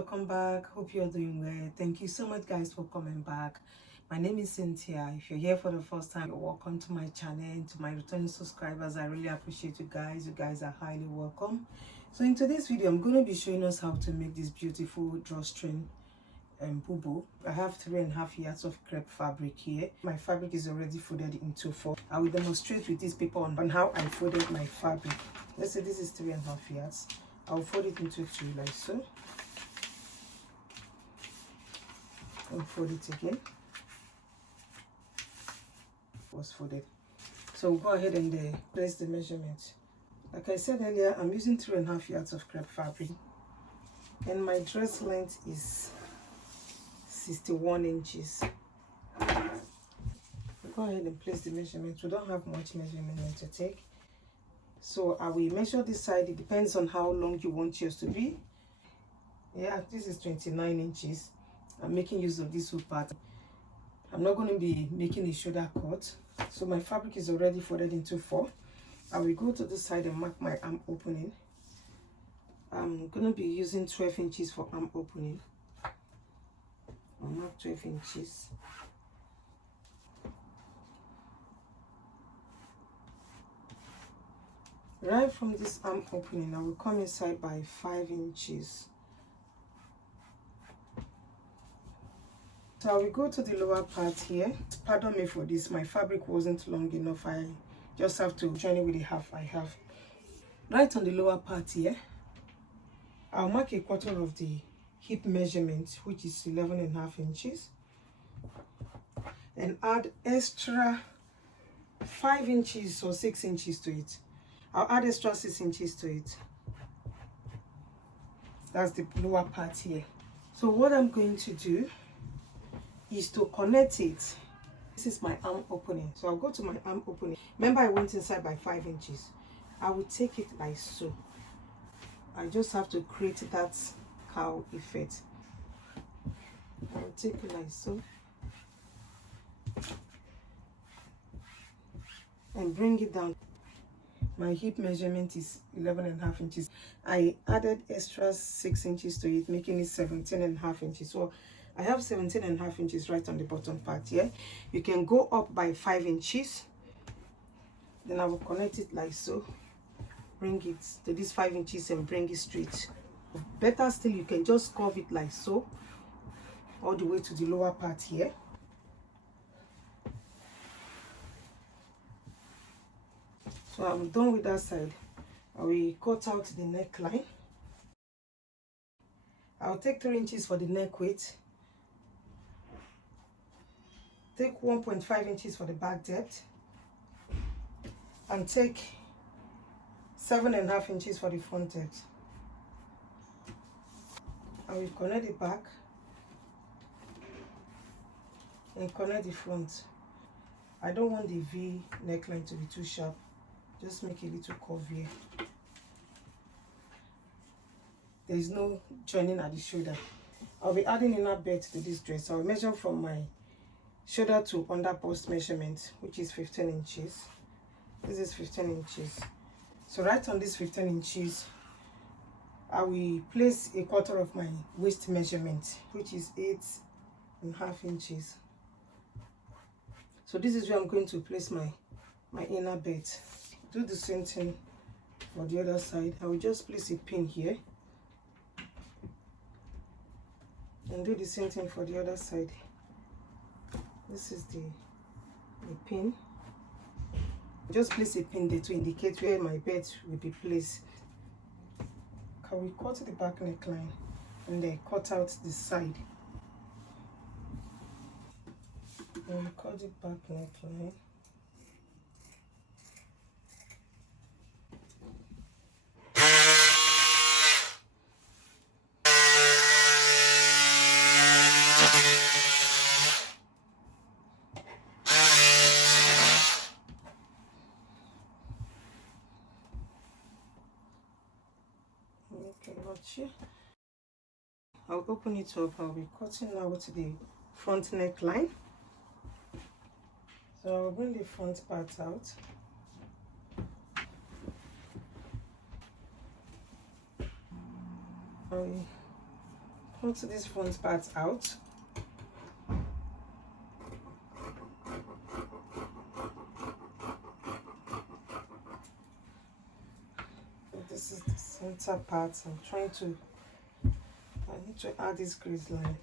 welcome back. Hope you're doing well. Thank you so much guys for coming back. My name is Cynthia. If you're here for the first time, you're welcome to my channel. And to my returning subscribers, I really appreciate you guys. You guys are highly welcome. So in today's video, I'm going to be showing us how to make this beautiful drawstring Bubu. I have 3.5 yards of crepe fabric here. My fabric is already folded into 4. I will demonstrate with this paper on how I folded my fabric. Let's say this is 3.5 yards. I'll fold it into 2 like so. And fold it again. Was folded. So we'll go ahead and place the measurement. Like I said earlier, I'm using 3.5 yards of crepe fabric, and my dress length is 61 inches. We'll go ahead and place the measurement. We don't have much measurement to take, so I will measure this side. It depends on how long you want yours to be. Yeah, this is 29 inches. I'm making use of this hook pattern. I'm not going to be making a shoulder cut, so my fabric is already folded into 4. I will go to this side and mark my arm opening. I'm going to be using 12 inches for arm opening. I'll mark 12 inches. Right from this arm opening, I will come inside by 5 inches. So I will go to the lower part here. Pardon me for this, my fabric wasn't long enough. I just have to join it with the half I have. Right on the lower part here, I'll mark 1/4 of the hip measurement, which is 11.5 inches, and add extra 5 inches or 6 inches to it. I'll add extra 6 inches to it. That's the lower part here. So what I'm going to do is to connect it. This is my arm opening, so I'll go to my arm opening. Remember, I went inside by 5 inches. I will take it like so. I just have to create that cow effect. I'll take it like so and bring it down. My hip measurement is 11.5 inches. I added extra 6 inches to it, making it 17.5 inches. So I have 17.5 inches right on the bottom part here. You can go up by 5 inches. Then I will connect it like so. Bring it to this 5 inches and bring it straight. Better still, you can just curve it like so, all the way to the lower part here. So I'm done with that side. I will cut out the neckline. I'll take 3 inches for the neck width. Take 1.5 inches for the back depth, and take 7.5 inches for the front depth. I will connect the back and connect the front. I don't want the V neckline to be too sharp. Just make a little curve here. There is no joining at the shoulder. I'll be adding inner belt to this dress. I'll measure from my shoulder to under bust measurement, which is 15 inches. This is 15 inches. So right on this 15 inches, I will place 1/4 of my waist measurement, which is 8.5 inches. So this is where I'm going to place my inner belt. Do the same thing for the other side. I will just place a pin here and do the same thing for the other side. This is the pin. Just place a pin there to indicate where my belt will be placed. I will cut the back neckline and then cut out the side. And cut the back neckline. I'll open it up. I'll be cutting now to the front neckline. So I'll bring the front part out. I cut this front part out. So this is the center part. I need to add this crease line.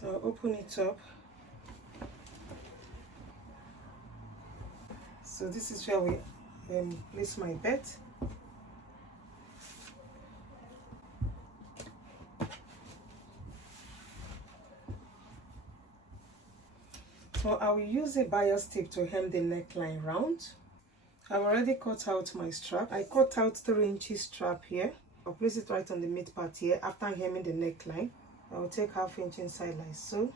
So open it up. So this is where we place my belt. So I will use a bias tape to hem the neckline round. I've already cut out my strap. I cut out 3 inches strap here. I'll place it right on the mid part here. After hemming the neckline, I will take 1/2 inch inside like so.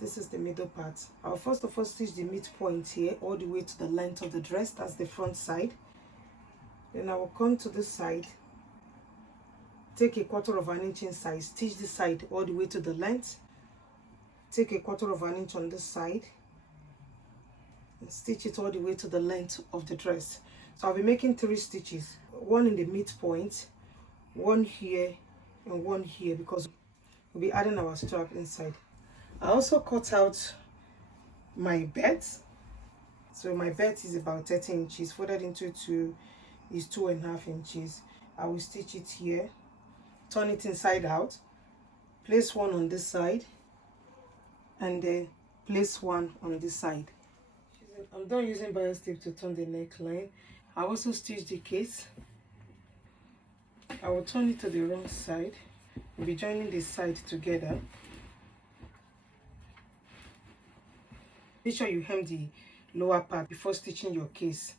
This is the middle part. I'll first of all stitch the midpoint here all the way to the length of the dress. That's the front side. Then I will come to this side, take 1/4 inch inside, stitch this side all the way to the length, take 1/4 inch on this side and stitch it all the way to the length of the dress. So I'll be making 3 stitches, one in the midpoint, one here and one here, because we'll be adding our strap inside. I also cut out my belt. So my belt is about 30 inches, folded into 2 is 2.5 inches. I will stitch it here, turn it inside out, place one on this side, and then place one on this side. I'm done using bias tape to turn the neckline. I also stitch the case. I will turn it to the wrong side. We'll be joining the side together. Make sure you hem the lower part before stitching your case.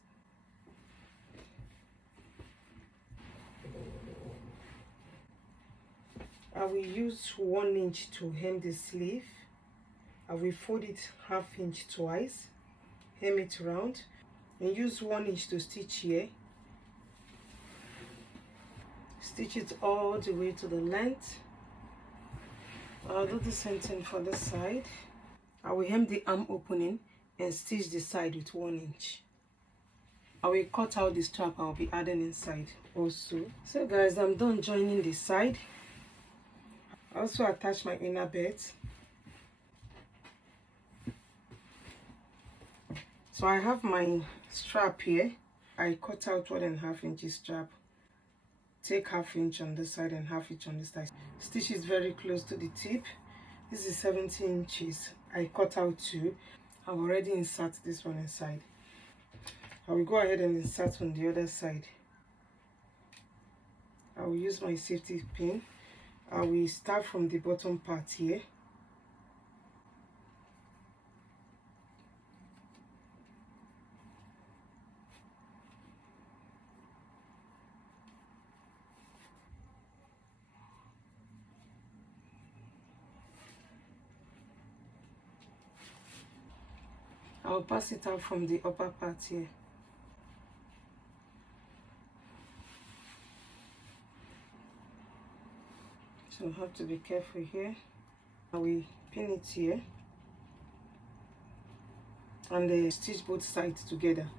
I will use 1 inch to hem the sleeve. I will fold it 1/2 inch twice, hem it round, and use 1 inch to stitch here. Stitch it all the way to the length. I'll do the same thing for this side. I will hem the arm opening and stitch the side with 1 inch. I will cut out the strap I'll be adding inside also. So guys, I'm done joining the side. I also attach my inner belt. So I have my strap here. I cut out 1.5 inch strap. Take 1/2 inch on this side and 1/2 inch on this side. Stitch is very close to the tip. This is 17 inches. I cut out 2. I've already insert this one inside. I will go ahead and insert on the other side. I will use my safety pin. I will start from the bottom part here. I'll pass it out from the upper part here. So you have to be careful here. I will pin it here and then stitch both sides together.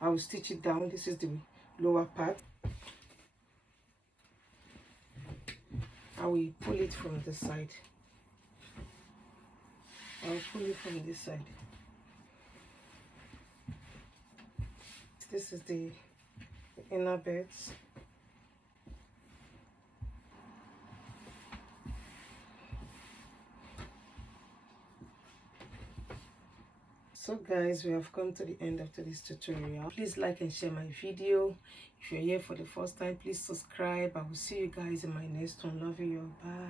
I will stitch it down. This is the lower part. I will pull it from this side. I'll pull it from this side. This is the inner belt. So guys, we have come to the end of this tutorial. Please like and share my video. If you're here for the first time, please subscribe. I will see you guys in my next one. Love you. Bye.